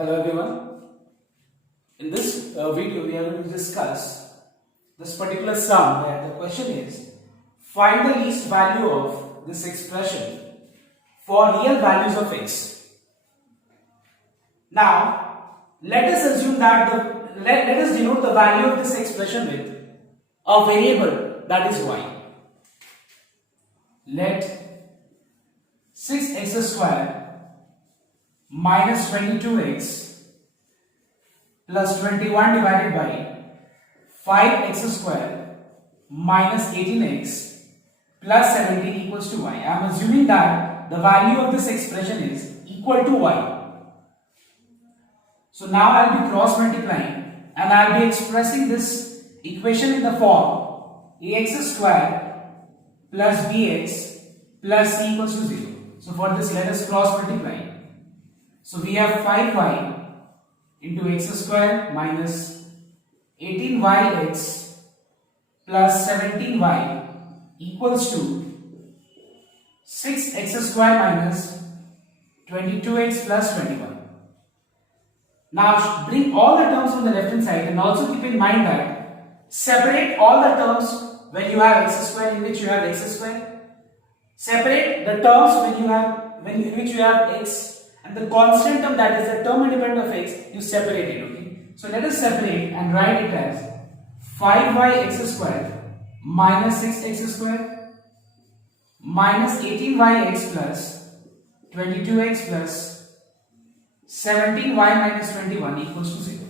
Hello everyone. In this video we are going to discuss this particular sum where the question is find the least value of this expression for real values of x. Now let us assume that let us denote the value of this expression with a variable that is y. Let 6x square minus 22x plus 21 divided by 5x square minus 18x plus 17 equals to y. I am assuming that the value of this expression is equal to y. So now I will be cross multiplying and I will be expressing this equation in the form ax square plus bx plus c equals to 0. So for this let us cross multiply. So we have 5y into x square minus 18yx plus 17y equals to 6x square minus 22x plus 21. Now bring all the terms on the left hand side and also keep in mind that separate all the terms when you have x square in which you have x square. Separate the terms in which you have x. And the constant term, that is the term independent of x, you separate it, okay? So let us separate and write it as 5yx square minus 6x square minus 18yx plus 22x plus 17y minus 21 equals to 0.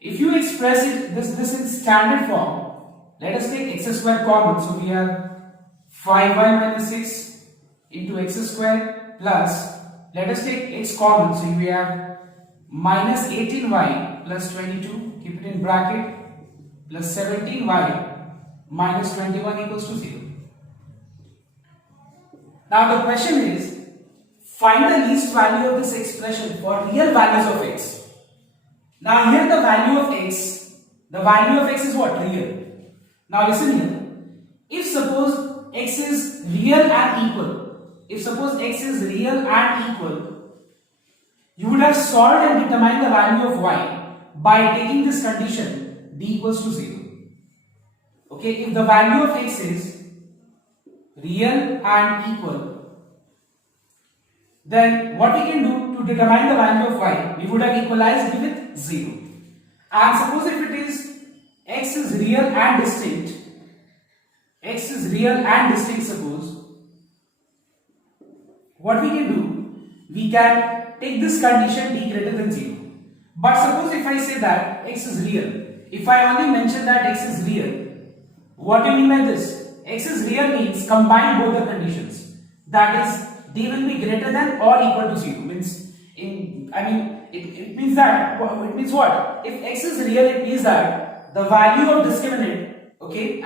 If you express it this in standard form, let us take x square common. So we have 5y minus 6 into x square plus, let us take x common, so we have minus 18y plus 22, keep it in bracket, plus 17y minus 21 equals to 0. Now the question is, find the least value of this expression for real values of x. Now here the value of x is what? Real. Now listen here, if suppose x is real and equal, you would have solved and determined the value of y by taking this condition d equals to 0. Okay, if the value of x is real and equal, then what we can do to determine the value of y, we would have equalized it with 0. And suppose if it is x is real and distinct, suppose, what we can do, we can take this condition d greater than 0. But suppose if I say that x is real, if I only mention that x is real, what do you mean by this? X is real means combine both the conditions. That is, d will be greater than or equal to 0. It means what? If x is real, it means that the value of discriminant, okay,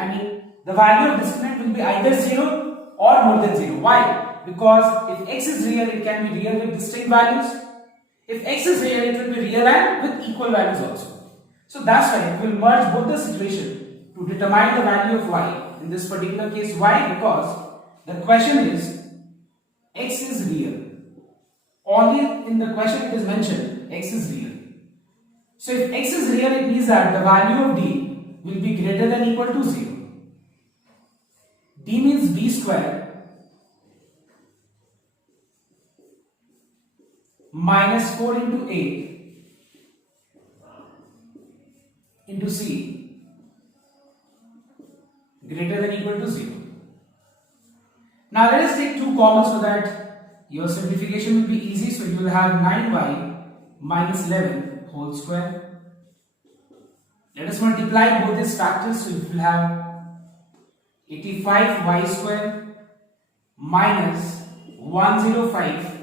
the value of discriminant will be either 0 or more than 0. Why? Because if x is real, it can be real with distinct values. If x is real, it will be real and with equal values also. So that's why it will merge both the situation to determine the value of y. In this particular case, why? Because the question is x is real. Only in the question it is mentioned x is real. So if x is real, it means that the value of d will be greater than or equal to 0. D means b square minus 4 into a into c greater than or equal to 0. Now let us take 2 common so that your simplification will be easy. So you will have 9y minus 11 whole square. Let us multiply both these factors. So you will have 85y square minus 105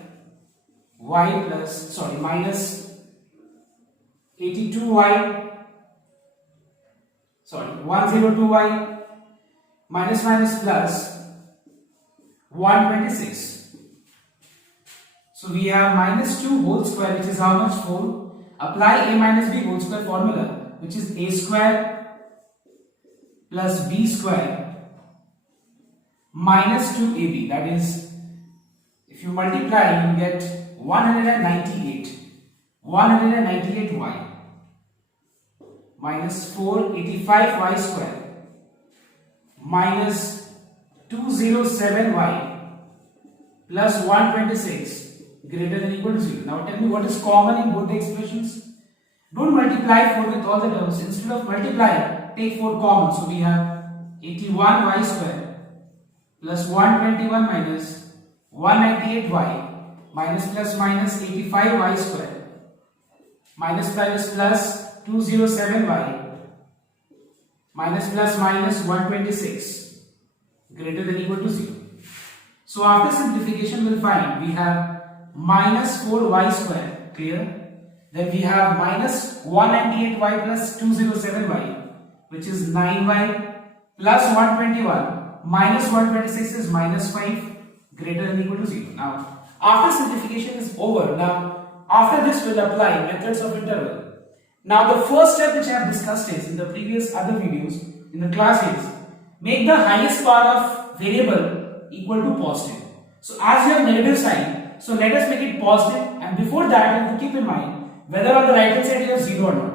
y plus minus 82y 102y minus plus 126. So we have minus 2 whole square, which is how much? 4. Apply a minus b whole square formula, which is a square plus b square minus 2ab. That is, if you multiply, you get 198. 198y minus 485y square minus 207y plus 126 greater than or equal to 0. Now tell me what is common in both the expressions. Don't multiply 4 with all the terms. Instead of multiplying, take 4 common. So we have 81y square plus 121 minus 198y minus plus minus 85y square minus plus 207y minus plus minus 126 greater than or equal to 0. So after simplification we'll find we have minus 4y square, clear? Then we have minus 198y plus 207y, which is 9y plus 121 minus 126 is minus 5 greater than or equal to 0. Now after simplification is over, now after this we'll apply methods of interval. Now the first step which I have discussed is in the previous other videos in the class is make the highest power of variable equal to positive. So as you have negative sign, so let us make it positive, and before that you have to keep in mind whether on the right hand side you have 0 or not.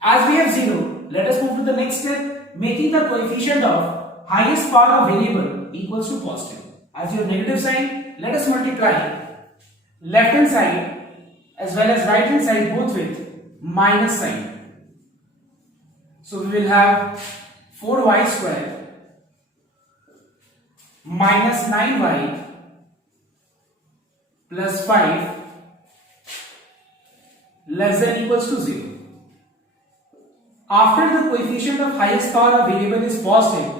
As we have 0, let us move to the next step, making the coefficient of highest power of variable equals to positive. As you have negative sign, let us multiply left hand side as well as right hand side both with minus sign. So we will have 4y square minus 9y plus 5 less than or equals to 0. After the coefficient of highest power of variable is positive,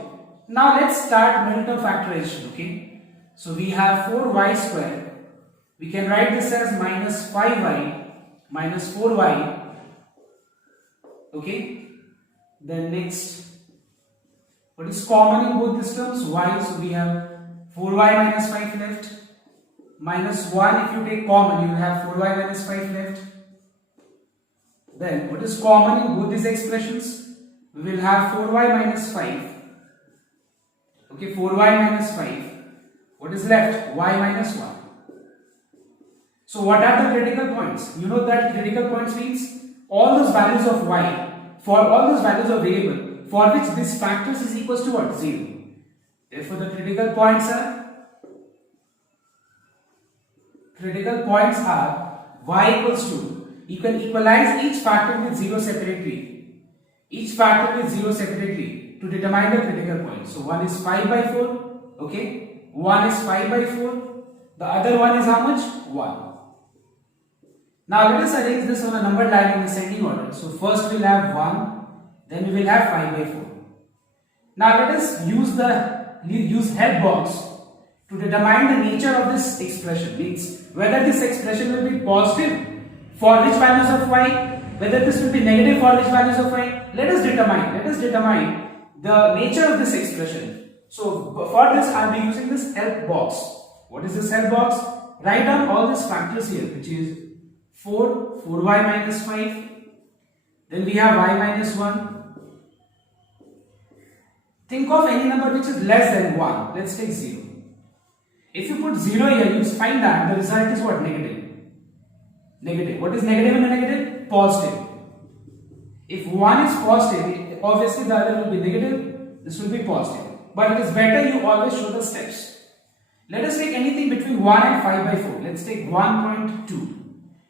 now let's start Milton factorization, okay? So we have 4y square. We can write this as minus 5y minus 4y, okay? Then next, what is common in both these terms? Y, so we have 4y minus 5 left, minus 1 if you take common, you will have 4y minus 5 left. Then what is common in both these expressions? We will have 4y minus 5, okay, 4y minus 5. What is left? Y minus 1. So what are the critical points? You know that critical points means all those values of y, for all those values of variable for which this factors is equals to what? 0. Therefore the critical points are y equals to, you can equalize each factor with 0 separately. Each factor with 0 separately to determine the critical point. So one is 5 by 4, okay? One is 5 by 4. The other one is how much? 1. Now let us arrange this on a number line in ascending order. So first we will have 1, then we will have 5 by 4. Now let us use help box to determine the nature of this expression. Means whether this expression will be positive for which values of y, whether this will be negative for which values of y. Let us determine the nature of this expression. So for this I will be using this help box. What is this help box? Write down all these factors here, which is 4y minus 5, then we have y minus 1. Think of any number which is less than 1. Let's take 0. If you put 0 here, you find that the result is what? Negative. Negative. What is negative in a negative? Positive. If 1 is positive, obviously the other will be negative, this will be positive. But it is better you always show the steps. Let us take anything between 1 and 5 by 4. Let's take 1.2.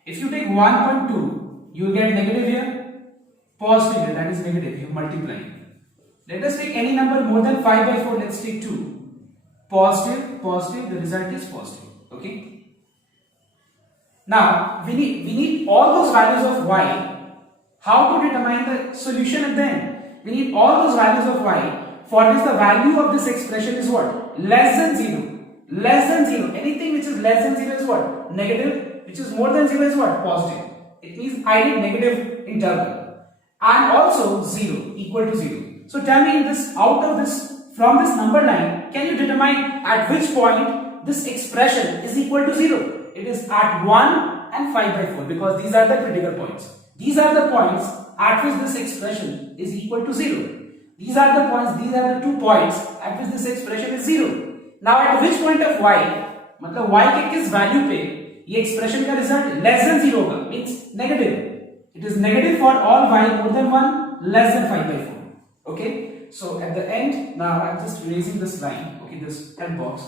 If you take 1.2, you will get negative here, positive here, that is negative, you multiply. Let us take any number more than 5 by 4, let's take 2. Positive, positive, the result is positive, okay? Now, we need all those values of y. How to determine the solution at the end? We need all those values of y for which the value of this expression is what? Less than 0. Less than 0. Anything which is less than 0 is what? Negative. Which is more than 0 is what? Positive. It means I need negative interval. And also 0 equal to 0. So tell me from this number line, can you determine at which point this expression is equal to 0? It is at 1 and 5 by 4 because these are the critical points. These are the points at which this expression is equal to 0. These are the 2 points at which this expression is 0. Now at which point of y, मतलब y के किस value पे ये expression का result less than 0 होगा, means negative. It is negative for all y more than 1, less than 5/4. Okay, so at the end now I'm just erasing this line, okay, this red box.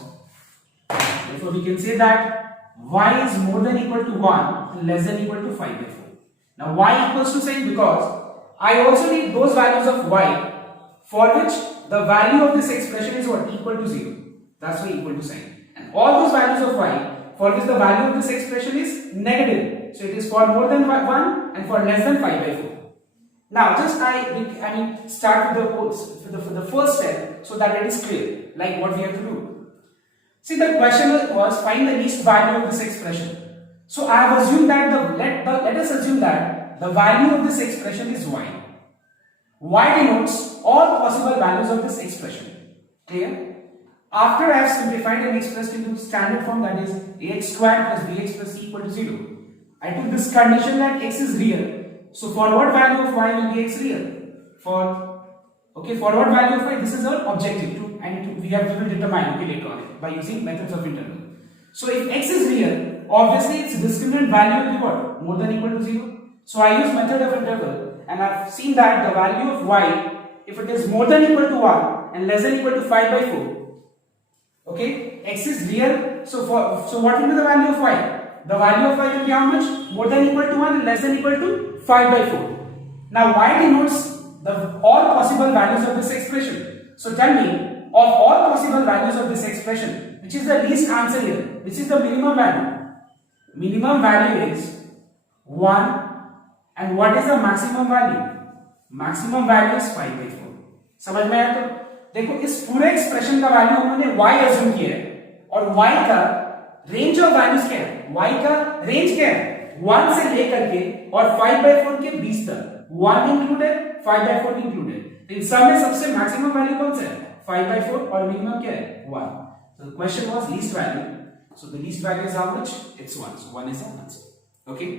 Therefore we can say that y is more than equal to 1 and less than equal to 5/4. Now y equals to sign because I also need those values of y for which the value of this expression is what? Equal to 0. That's why equal to sign. And all those values of y for which the value of this expression is negative. So it is for more than 1 and for less than 5/4. Now just I mean start with the first step so that it is clear, like what we have to do. See, the question was find the least value of this expression. So I have assumed that let us assume that the value of this expression is y. Y denotes all possible values of this expression. Clear? After I have simplified and expressed into standard form, that is ax squared plus bx plus c equal to 0, I took this condition that x is real. So for what value of y will be x real? For what value of y? This is our objective to, and we will determine later on by using methods of interval. So if x is real, obviously its discriminant value will be what? More than equal to 0. So I use method of interval and I've seen that the value of y, if it is more than equal to 1 and less than equal to 5/4, okay, x is real. So what will be the value of y? The value of y will be how much? More than equal to 1 and less than equal to 5/4. Now y denotes all possible values of this expression. So tell me, of all possible values of this expression, which is the least answer here? Which is the minimum value? Minimum value is 1. And what is the maximum value? Maximum value is 5/4. समझ में आया? तो देखो इस पूरे expression का value उन्होंने y assume किया है और y का रेंज ऑफ वैल्यूज क्या है? y का रेंज क्या है? 1 से लेकर के और 5/4 के बीच तक. 1 इंक्लूडेड, 5/4 इंक्लूडेड. इन सब में सबसे मैक्सिमम वैल्यू कौन सा है? 5/4 और मिनिमम क्या है? 1. So the question was least value. So the least value is how much? It's 1. So 1 is the answer. Okay.